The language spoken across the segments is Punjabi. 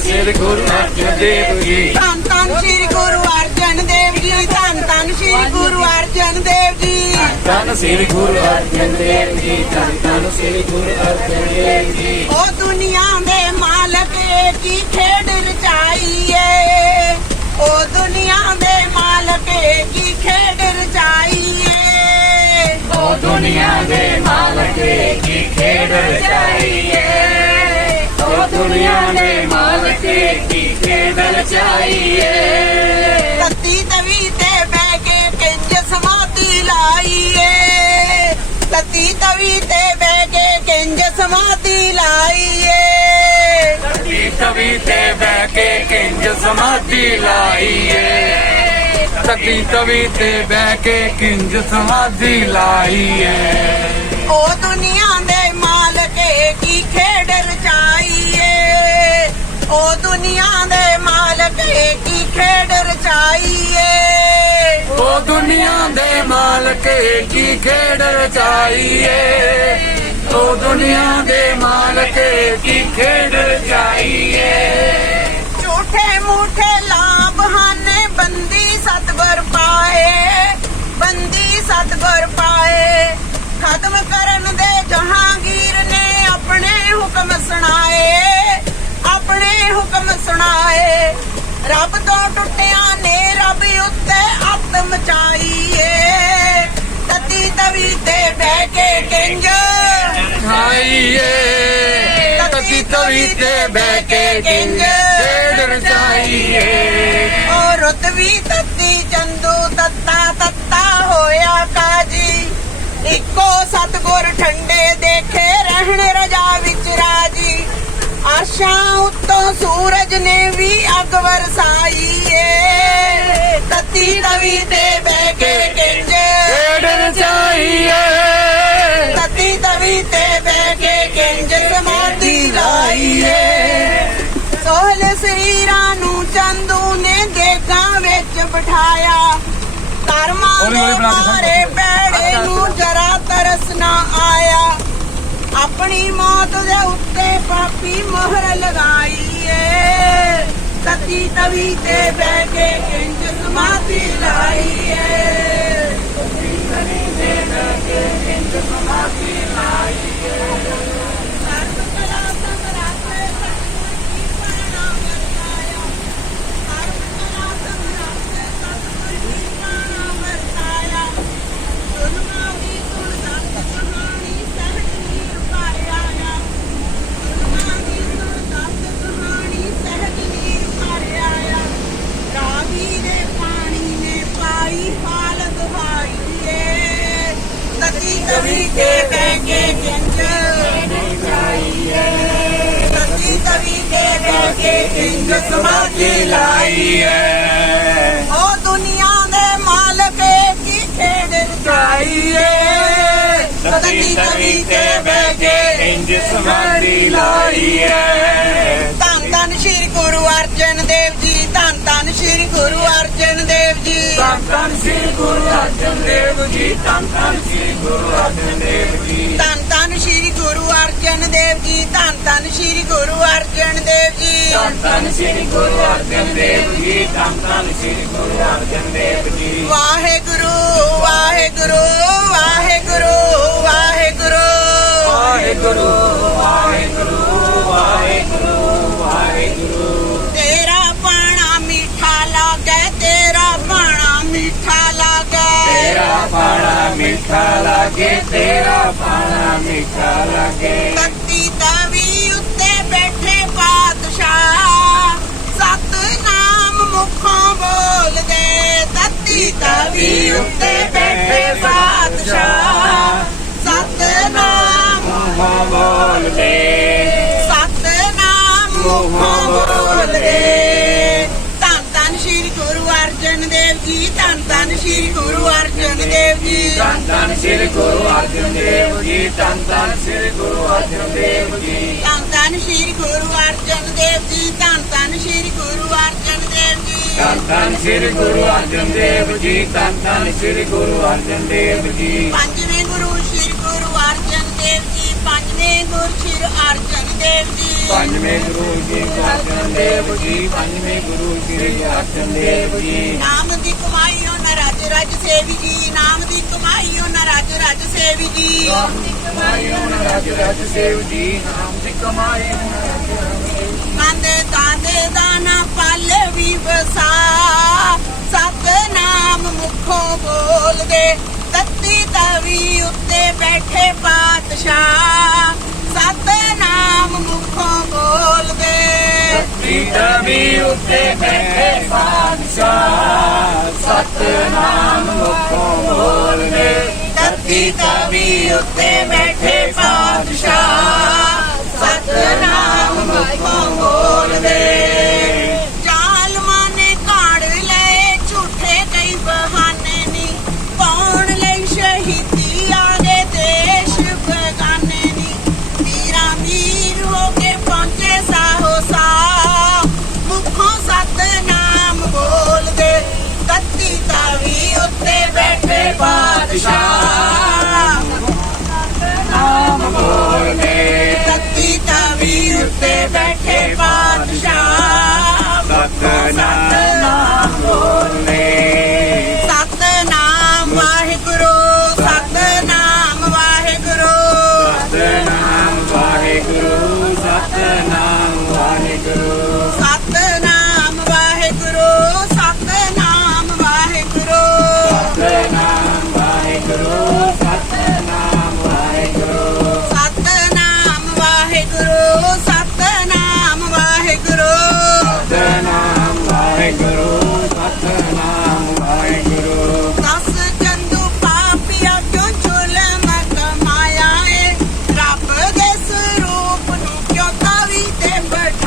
ਸ੍ਰੀ ਗੁਰੂ ਅਰਜਨ ਦੇਵ ਜੀ। ਧੰਨ ਧੰਨ ਸ੍ਰੀ ਗੁਰੂ ਅਰਜਨ ਦੇਵ ਜੀ ਧੰਨ ਧੰਨ ਸ੍ਰੀ ਗੁਰੂ ਅਰਜਨ ਦੇਵ ਜੀ। ਧੰਨ ਸ੍ਰੀ ਗੁਰੂ ਅਰਜਨ ਦੇਵ ਜੀ ਧੰਨ ਧੰਨ ਸ੍ਰੀ ਗੁਰੂ ਅਰਜਨ ਦੇਵ ਜੀ। ਉਹ ਦੁਨੀਆ ਦੇ ਮਾਲਕ ਕੀ ਖੇਡ ਰਚਾਈ ਏ। ਰਚਾਈਏ ਤਤੀ ਤਵੀ ਤੇ ਬਹਿ ਕੇ ਕਿੰਜ ਸਮਾਧੀ ਲਾਈਏ। ਤਤੀ ਤਵੀ ਤੇ ਬਹਿ ਕੇ ਕਿੰਜ ਸਮਾਧੀ ਲਾਈਏ। ਤਵੀ ਤਵੀ ਤੇ ਬਹਿ ਕੇ ਕਿੰਜ ਸਮਾਧੀ ਲਾਈਏ। ਤਵੀ ਤਵੀ ਤੇ ਬਹਿ ਕੇ ਕਿੰਜ ਸਮਾਧੀ ਲਾਈਏ। ਉਹ ਦੁਨੀਆ ਦੇ ਮਾਲਕ ਕੀ ਖੇਡ ਰਚਾਈਏ। ਉਹ ਦੁਨੀਆ ਦੇ ਖੇਡ ਰਚਾਈਏ। ਉਹ ਦੁਨੀਆ ਦੇ ਮਾਲਕ ਕੀ ਖੇਡ ਰਚਾਈਏ। ਉਹ ਦੁਨੀਆ ਦੇ ਮਾਲਕ ਕੀ ਖੇਡ ਰਚਾਈਏ। ਝੂਠੇ ਮੂਠੇ ਲਾਭ ਹਨ ਬੰਦੀ ਸਤਗੁਰ ਪਾਏ। ਬੰਦੀ ਸਤਗੁਰ ਪਾਏ। ਖਤਮ ਕਰਨ ਦੇ ਜਹਾਂਗੀਰ ਨੇ ਆਪਣੇ ਹੁਕਮ ਸੁਣਾਏ। ਆਪਣੇ ਹੁਕਮ ਸੁਣਾਏ। ਰੱਬ ਤੋਂ ਟੁੱਟਿਆ ਨੇ ਰੱਬ ਉੱਤੇ ਅੱਤ ਮਚਾਈਏ। ਤਤੀ ਤਵੀ ਤੇ ਬਹਿ ਕੇ ਕਿੰਜ ਖਾਈਏ ਤਤੀ ਤਵੀ ਤੇ ਬਹਿ ਕੇ ਕਿੰਜ ਖੇਡ ਰਚਾਈਏ। ਉਹ ਰੁੱਤ ਵੀ ਤੱਤੀ ਚੰਦੂ ਤੱਤਾ ਤੱਤਾ ਹੋਇਆ ਕਾਜੀ। ਇੱਕੋ ਸਤਗੁਰ ਠੰਡੇ ਦੇਖੇ ਰਹਿਣ ਰਜਾ ਵਿੱਚ ਰਾਜੀ। ਆਸ਼ਾਂ ਉੱਤੋਂ ਸੂਰਜ ਨੇ ਵੀ ਅੱਗ ਵਰਸਾਈ ਏ। ਤੱਤੀ ਤਵੀ ਤੇ ਬਹਿ ਕੇ ਕਿੰਜ ਖੇਡ ਰਚਾਈਏ ਤਤੀ ਤਵੀ ਤੇ ਬਹਿ ਕੇ ਕਿੰਜ ਸਮਾਧੀ ਲਾਈਏ ਸੋਹਲ ਸਰੀਰਾਂ ਨੂੰ ਚੰਦੂ ਨੇ ਦੇਗਾਂ ਵਿੱਚ ਬਿਠਾਇਆ। ਕਰਮਾਂ ਦੇ ਮਾਰੇ ਪੈੜੇ ਨੂੰ ਜਰਾ ਤਰਸ ਨਾ ਆਇਆ। ਆਪਣੀ ਮੌਤ ਦੇ ਉੱਤੇ ਪਾਪੀ ਮੋਹਰ ਲਗਾਈ ਏ ਤਤੀ ਤਵੀ ਤੇ ਬਹਿ ਕੇ ਕਿੰਜ ਸਮਾਧੀ ਲਾਈ ਏ ਕਵੀ ਧੰਨ ਧੰਨ ਸ਼੍ਰੀ ਗੁਰੂ ਅਰਜਨ ਦੇਵ ਜੀ ਧੰਨ ਧੰਨ ਸ਼੍ਰੀ ਗੁਰੂ ਅਰਜਨ ਦੇਵ ਜੀ। ਧੰਨ ਧੰਨ ਸ੍ਰੀ ਗੁਰੂ ਅਰਜਨ ਦੇਵ ਜੀ ਧੰਨ ਧੰਨ ਸ੍ਰੀ ਗੁਰੂ ਅਰਜਨ ਦੇਵ ਜੀ। ਧੰਨ ਧੰਨ ਸ਼੍ਰੀ ਗੁਰੂ ਅਰਜਨ ਦੇਵ ਜੀ ਧੰਨ ਧੰਨ ਸ਼੍ਰੀ ਗੁਰੂ ਅਰਜਨ ਦੇਵ ਜੀ। ਧੰਨ ਧੰਨ ਸ੍ਰੀ ਗੁਰੂ ਅਰਜਨ ਦੇਵ ਜੀ ਧੰਨ ਧੰਨ ਸ੍ਰੀ ਗੁਰੂ ਅਰਜਨ ਦੇਵ ਜੀ। ਵਾਹਿਗੁਰੂ ਵਾਹਿਗੁਰੂ ਵਾਹਿਗੁਰੂ ਵਾਹਿਗੁਰੂ ਵਾਹਿਗੁਰੂ। ਵਾਹਿਗੁਰੂ। मीठा लगे तेरा खाना मीठा लगे ਧੰਨ ਧੰਨ ਸ੍ਰੀ ਗੁਰੂ ਅਰਜਨ ਦੇਵ ਜੀ ਧੰਨ ਧੰਨ ਸ੍ਰੀ ਗੁਰੂ ਅਰਜਨ ਦੇਵ ਜੀ ਧੰਨ ਧੰਨ ਸ਼੍ਰੀ ਗੁਰੂ ਅਰਜਨ ਦੇਵ ਜੀ ਧੰਨ ਧੰਨ ਸ਼੍ਰੀ ਗੁਰੂ ਅਰਜਨ ਦੇਵ ਜੀ ਧੰਨ ਧੰਨ ਸ੍ਰੀ ਗੁਰੂ ਅਰਜਨ ਦੇਵ ਜੀ ਧੰਨ ਧੰਨ ਸ੍ਰੀ ਗੁਰੂ ਅਰਜਨ ਦੇਵ ਜੀ ਪੰਜਵੇਂ ਗੁਰੂ ਸ਼੍ਰੀ ਗੁਰੂ ਅਰਜਨ ਦੇਵ ਜੀ ਪੰਜਵੇਂ ਗੁਰੂ ਸ਼੍ਰੀ ਅਰਜਨ ਦੇਵ ਜੀ ਪੰਜਵੇਂ ਗੁਰੂ ਜੀ ਅਰਜਨ ਦੇਵ ਜੀ ਪੰਜਵੇਂ ਗੁਰੂ ਜੀ ਅਰਜਨ ਦੇਵ ਜੀ ਨਾਮ ਦੀ ਕਮਾਈ ਰਾਜ ਸੇਵੀ ਜੀ ਨਾਮ ਦੀ ਕਮਾਈ ਉਹਨਾਂ ਰਾਜ ਰਾਜ ਸੇਵੀ ਜੀ। ਨਾਮ ਦੀ ਕਮਾਈ ਹੁਣ ਰਾਜ ਰਾਜ ਸੇਵ ਜੀ ਨਾਮ ਦੀ ਕਮਾਈ ਕੰਦੇ ਤਾਂਦੇ ਦਾਨਾ ਪਲ ਵੀ ਵਸਾ ਸਤ ਨਾਮ ਮੁਖੋਂ ਬੋਲਦੇ ਤੱਤੀ ਤਵੀ ਉੱਤੇ ਬੈਠੇ ਪਾਤਸ਼ਾਹ। ਸਤ ਨਾਮ ਮੁਖੋਂ ਬੋਲਦੇ। ਤਵੀ ਉੱਤੇ ਬੈਠੇ ਬਾਦਸ਼ਾਹ ਨਾਮ ਮੁਖੋਂ ਬੋਲਨੇ ਤਤੀ ਤਵੀ ਉੱਤੇ ਬੈਠੇ ਪਾਤਸ਼ਾਹ। ਸਤਨਾਮ ਮੁਖੋਂ ਬੋਲਨੇ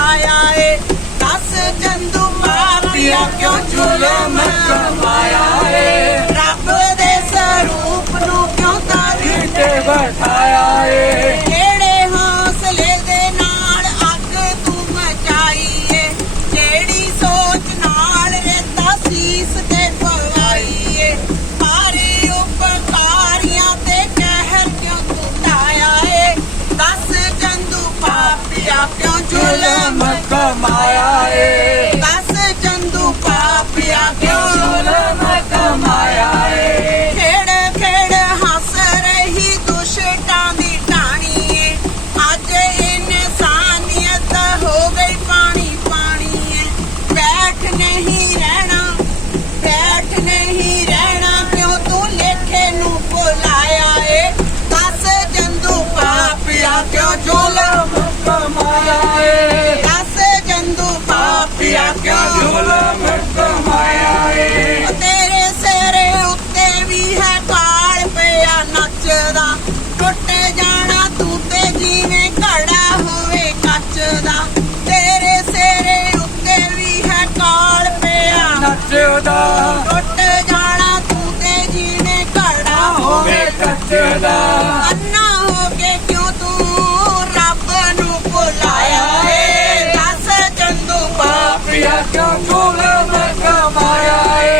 ਬਿਠਾਇਆ ਏ। ਦਸ ਚੰਦੂ ਪਾਪੀਆ ਕਿਉਂ ਝੁਲਮ ਕਮਾਇਆ ਏ? ਰੱਬ ਦੇ ਸਰੂਪ ਨੂੰ ਕਿਉਂ ਤਾਵੀ ਤੇ ਬਿਠਾਇਆ ਏ? माया है ਕੱਚਦਾ ਅੰਨਾ ਹੋ ਕੇ ਕਿਉਂ ਤੂੰ ਰੱਬ ਨੂੰ ਭੁਲਾਇਆ ਏ? ਦਸ ਚੰਦੂ ਪਾਪੀਆ ਪਾਪੀਆ ਕਿਉਂ ਜ਼ੁਲਮ ਕਮਾਇਆ ਏ?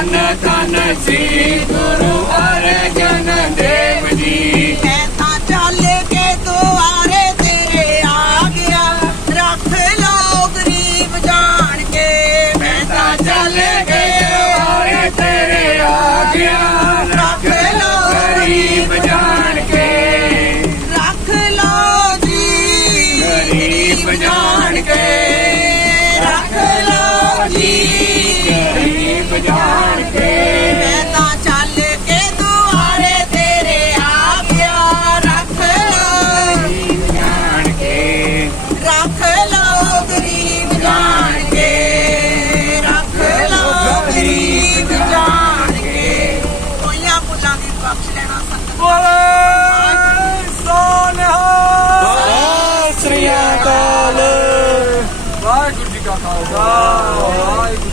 तन तन श्री गुरु हर जन देव 아, 아, 아이고.